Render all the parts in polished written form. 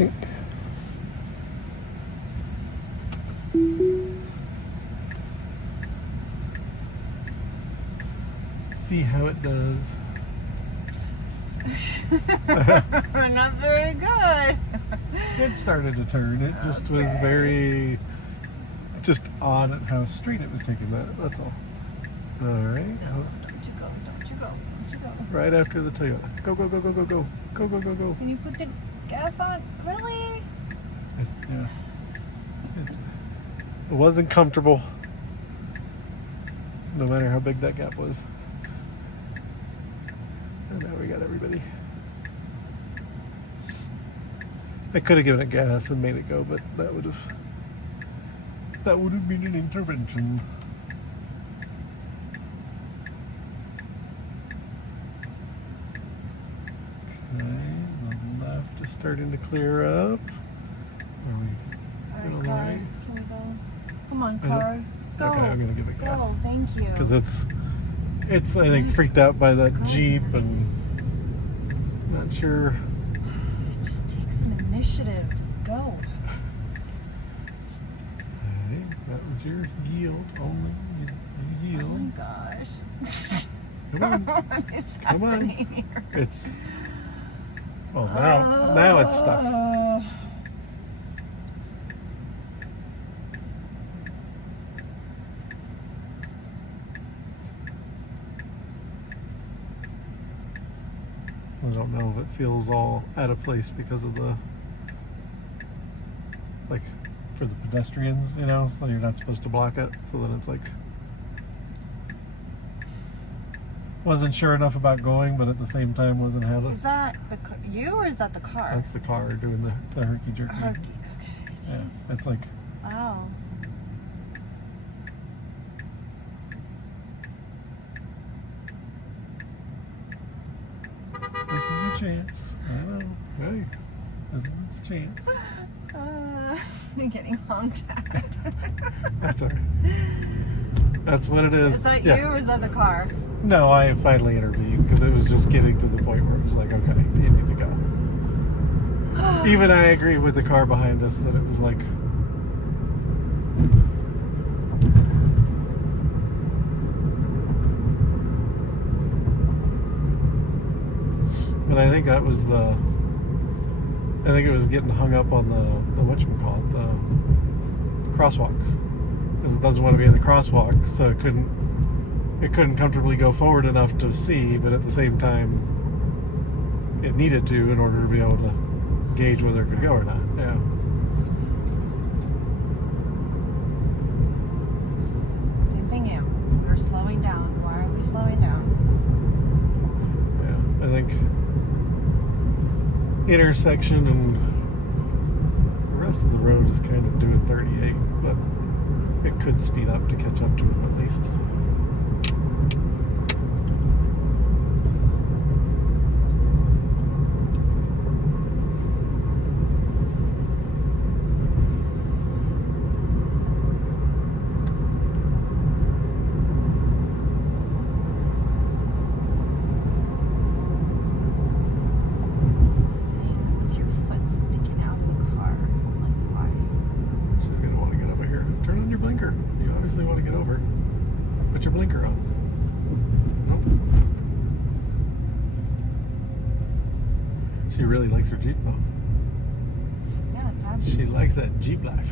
right. See how it does. Not very good. It started to turn. It just was very just odd at how straight it was taking that. That's all. All right. No, don't you go. Don't you go. Don't you go. Right after the Toyota. Go, go, go, go, go, go. Go, go, go, go. Can you put the gas on? Really? Yeah. It wasn't comfortable. No matter how big that gap was. And now we got everybody. I could have given it gas and made it go, but that would have been an intervention. Okay, the left is starting to clear up. Are we All going right, car. right? Can we go? Come on, car. Go. Okay, I'm gonna give it gas. Go. Thank you. Because it's I think freaked out by that Jeep and not sure. Just take some initiative. Just go. Okay, that was your yield only. Your Oh my yield. gosh. Come on. What is Come on. happening here? It's now it's stuck. I don't know if it feels all out of place because of the, like, for the pedestrians, you know, so you're not supposed to block it. So then it's like, wasn't sure enough about going, but at the same time wasn't how to. Is that you or is that the car? That's the car doing the herky jerky. Okay. Yeah, Jeez. it's like, Wow. this is your chance. I know. Hey, this is its chance. You're getting honked at. That's all right. That's what it is. Is that Yeah. you or is that the car? No, I finally intervened because it was just getting to the point where it was like, okay, you need to go. Even I agree with the car behind us that it was like, but I think that was I think it was getting hung up on the whatchamacallit, the crosswalks. Because it doesn't want to be in the crosswalk, so it couldn't comfortably go forward enough to see, but at the same time it needed to in order to be able to gauge whether it could go or not. Yeah. Same thing, you. We're slowing down. Why are we slowing down? Yeah. I think intersection and the rest of the road is kind of doing 38, but it could speed up to catch up to him at least. Sitting with your foot sticking out of the car. Like, why? She's gonna want to get over here. Turn on your blinker. You obviously want to get over. Put your blinker on. Nope. She really likes her Jeep though. Yeah, it's obvious. She likes that Jeep life.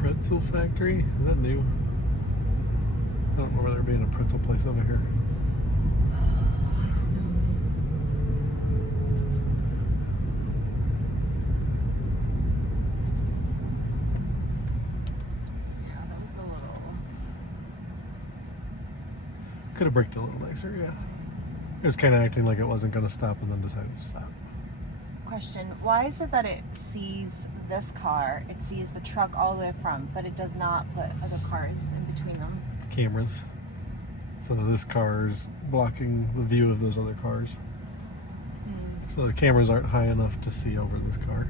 Pretzel factory? Is that new? I don't remember there being a pretzel place over here. Yeah, that was a little. Could have braked a little nicer, yeah. It was kind of acting like it wasn't going to stop and then decided to stop. Question, why is it that it sees this car, it sees the truck all the way from, but it does not put other cars in between them? Cameras. So this car's blocking the view of those other cars. So the cameras aren't high enough to see over this car.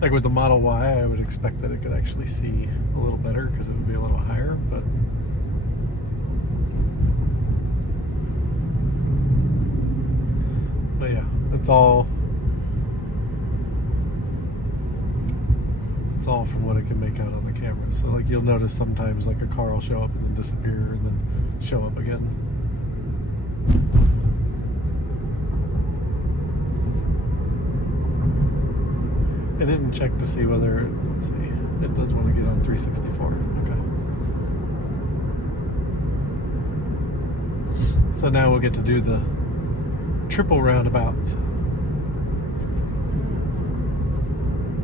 Like with the Model Y, I would expect that it could actually see a little better because it would be a little higher, but yeah, it's all from what it can make out on the camera. So like you'll notice sometimes like a car will show up and then disappear and then show up again. I didn't check to see whether, let's see, it does want to get on 364. Okay. So now we'll get to do the triple roundabouts.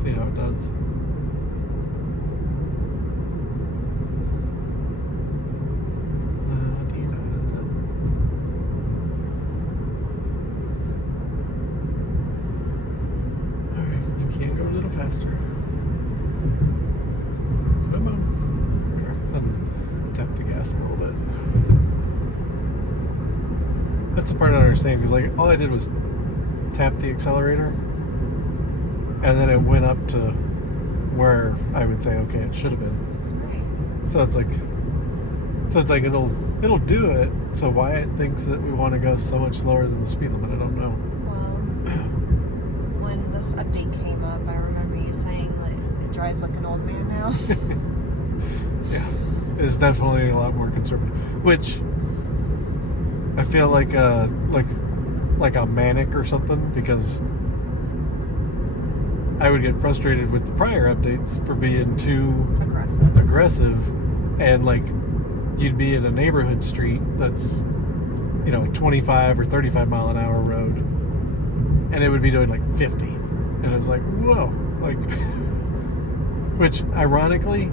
See how it does. Can go a little faster. Come on. And tap the gas a little bit. That's the part I don't understand because like all I did was tap the accelerator and then it went up to where I would say okay it should have been. So it's like it'll do it. So why it thinks that we want to go so much slower than the speed limit, I don't know. When this update came up, I remember you saying that it drives like an old man now. Yeah, it's definitely a lot more conservative, which I feel like a manic or something because I would get frustrated with the prior updates for being too aggressive, and like you'd be in a neighborhood street that's 25 or 35 mile an hour road. And it would be doing like 50. And it was like, whoa. Like, which ironically,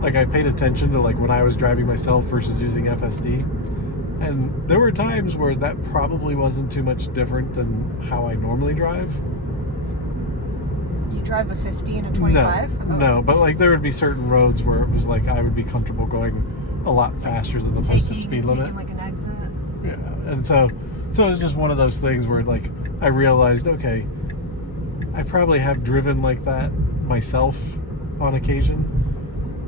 like I paid attention to like when I was driving myself versus using FSD. And there were times where that probably wasn't too much different than how I normally drive. You drive a 50 and a 25? No, but like there would be certain roads where it was like I would be comfortable going a lot faster than the posted speed limit. Taking like an exit? Yeah. And so it was just one of those things where like I realized, okay, I probably have driven like that myself on occasion,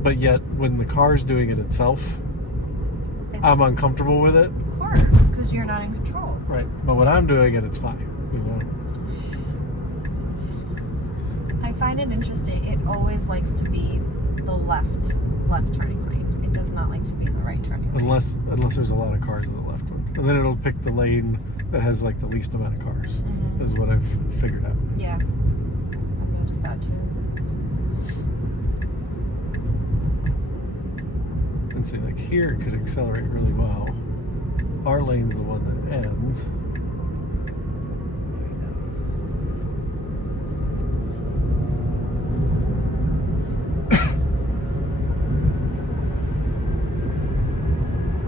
but yet when the car's doing it itself, I'm uncomfortable with it. Of course, because you're not in control. Right, but when I'm doing it, it's fine, I find it interesting. It always likes to be the left turning lane. It does not like to be in the right turning lane. Unless there's a lot of cars in the left one. And then it'll pick the lane that has like the least amount of cars, is what I've figured out. Yeah, I've noticed that too. And see, like here it could accelerate really well. Our lane's the one that ends.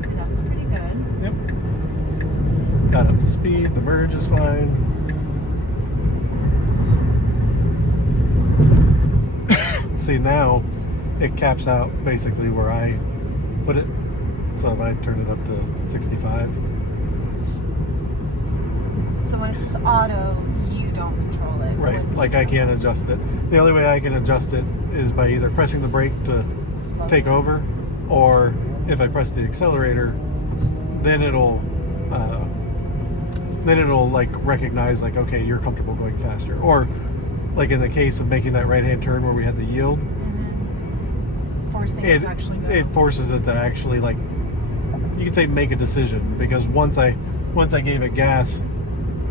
See, that was pretty good. Yep. Got up to speed, the merge is fine. See, now it caps out basically where I put it. So if I turn it up to 65. So when it says auto, you don't control it. Right, like I can't adjust it. The only way I can adjust it is by either pressing the brake to take over, or if I press the accelerator, then it'll like recognize like, okay, you're comfortable going faster. Or like in the case of making that right-hand turn where we had the yield, forcing it to actually go. It forces it to actually, like, you could say make a decision, because once I gave it gas,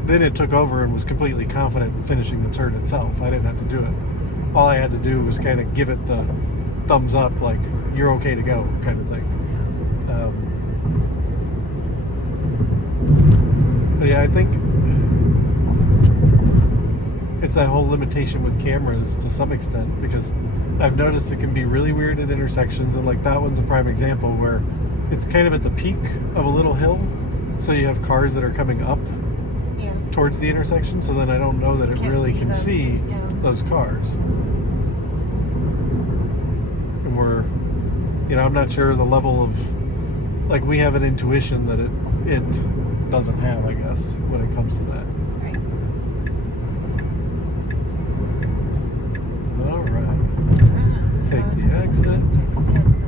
then it took over and was completely confident in finishing the turn itself. I didn't have to do it. All I had to do was kind of give it the thumbs up, like, you're okay to go, kind of thing. But yeah, I think it's that whole limitation with cameras to some extent, because I've noticed it can be really weird at intersections, and like that one's a prime example where it's kind of at the peak of a little hill, So you have cars that are coming up Yeah. towards the intersection, so then I don't know that it Can't really see can them. see Yeah. those cars. And we're, I'm not sure the level of, like, we have an intuition that it doesn't have, I guess, when it comes to that. Right. All right. So Take the exit. takes the exit.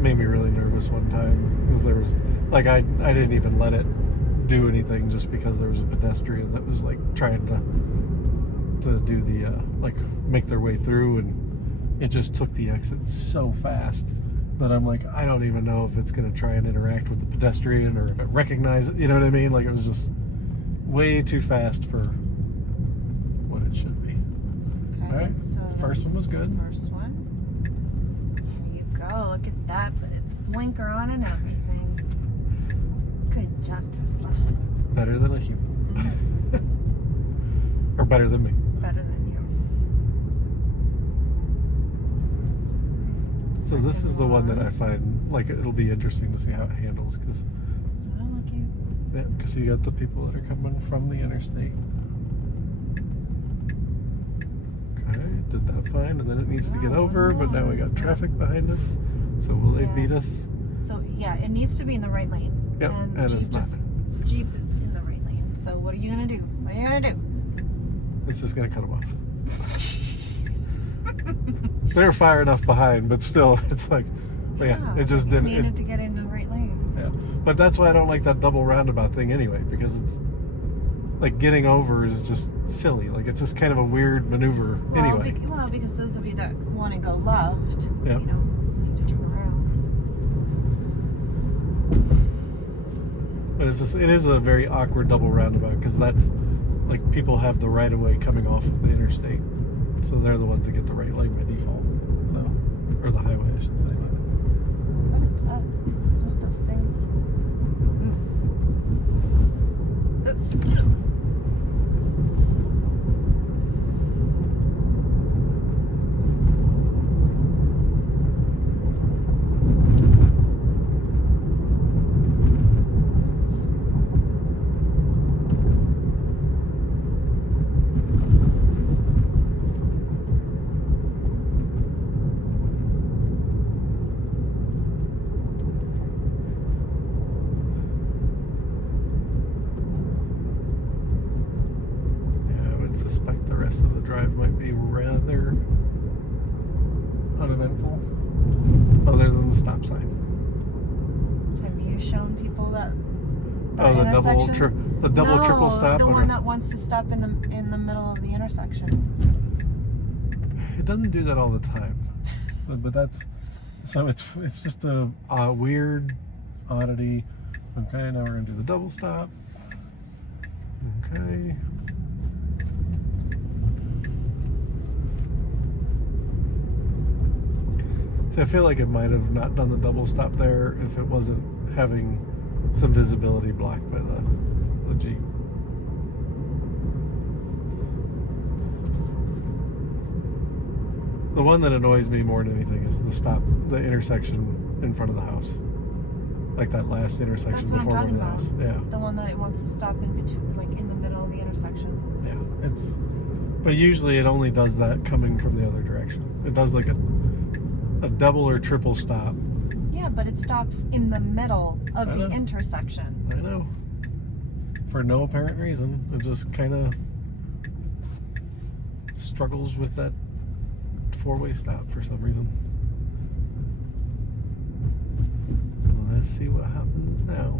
Made me really nervous one time because there was, like, I didn't even let it do anything just because there was a pedestrian that was, like, trying to do the like, make their way through, and it just took the exit so fast that I'm like, I don't even know if it's going to try and interact with the pedestrian or if it recognizes it, you know what I mean? Like, it was just way too fast for what it should be. Okay. All right, So first that's one was good. First one. There you go. Look at that. But it's blinker on and everything. Good job, Tesla. Better than a human. Or better than me. Better than you. So this is the one that I Second find, like, it'll be interesting to see how it handles, because Oh, look you. you got the people that are coming from the interstate. Okay, did that fine, and then it needs to get Wow, over, but now we got traffic behind us, so will they Yeah. beat us? So yeah, it needs to be in the right lane. Yep, And and Jeep it's not. Jeep is in the right lane. So what are you gonna do? What are you gonna do? It's just gonna cut them off. They're far enough behind, but still, it's like, it just you didn't. needed to get in the right lane. Yeah, but that's why I don't like that double roundabout thing anyway, because it's like getting over is just silly. Like, it's just kind of a weird maneuver anyway. Well, because those of you that want to go left, Yep. you know, need to turn around. But it is a very awkward double roundabout, because that's like, people have the right of way coming off of the interstate, so they're the ones that get the right lane by default. So, or the highway, I should say. What are those things? Suspect the rest of the drive might be rather uneventful, other than the stop sign. Have you shown people that? Oh, the double triple stop. The one that wants to stop in the middle of the intersection. It doesn't do that all the time, but that's, so it's just a weird oddity. Okay, now we're gonna do the double stop. Okay. I feel like it might have not done the double stop there if it wasn't having some visibility blocked by the Jeep. The one that annoys me more than anything is the intersection in front of the house. Like that last intersection That's what before I'm going to the talking house. Yeah. The one that it wants to stop in between, like in the middle of the intersection. Yeah. But usually it only does that coming from the other direction. It does like a double or triple stop. Yeah, but it stops in the middle of the intersection. I know. For no apparent reason. It just kind of struggles with that four-way stop for some reason. Let's see what happens now.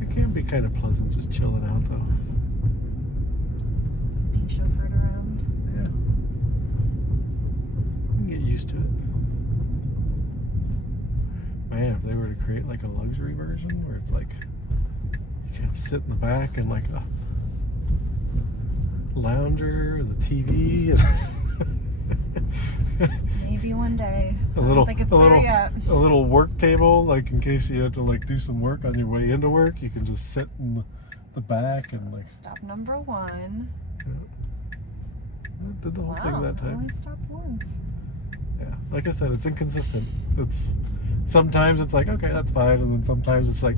It can be kind of pleasant just chilling out though. Being chauffeured around. Yeah. You can get used to it. Man, if they were to create like a luxury version where it's like you kind of sit in the back and like a lounger, the TV, and Maybe one day. A I little, don't think it's there yet. a little work table, like in case you had to like do some work on your way into work, you can just sit in the back and like. Stop number 1. Did the whole thing Wow, that I time. only stopped once. Yeah, like I said, it's inconsistent. It's sometimes it's like okay, that's fine, and then sometimes it's like.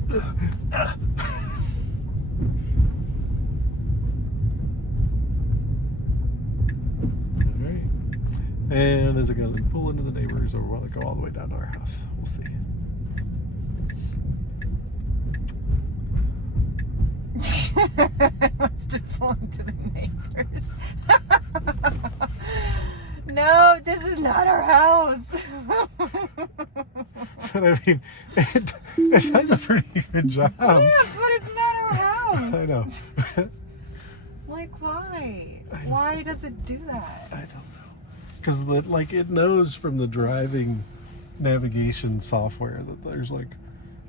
And is it going to pull into the neighbors or will it go all the way down to our house? We'll see. It wants to pull into the neighbors. No, this is not our house. But I mean, it does a pretty good job. Yeah, but it's not our house. I know. Like, why? Why does it do that? I don't know. Because like it knows from the driving navigation software that there's like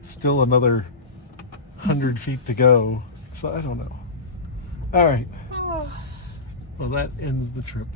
still another 100 feet to go. So I don't know. All right. Oh. Well, that ends the trip.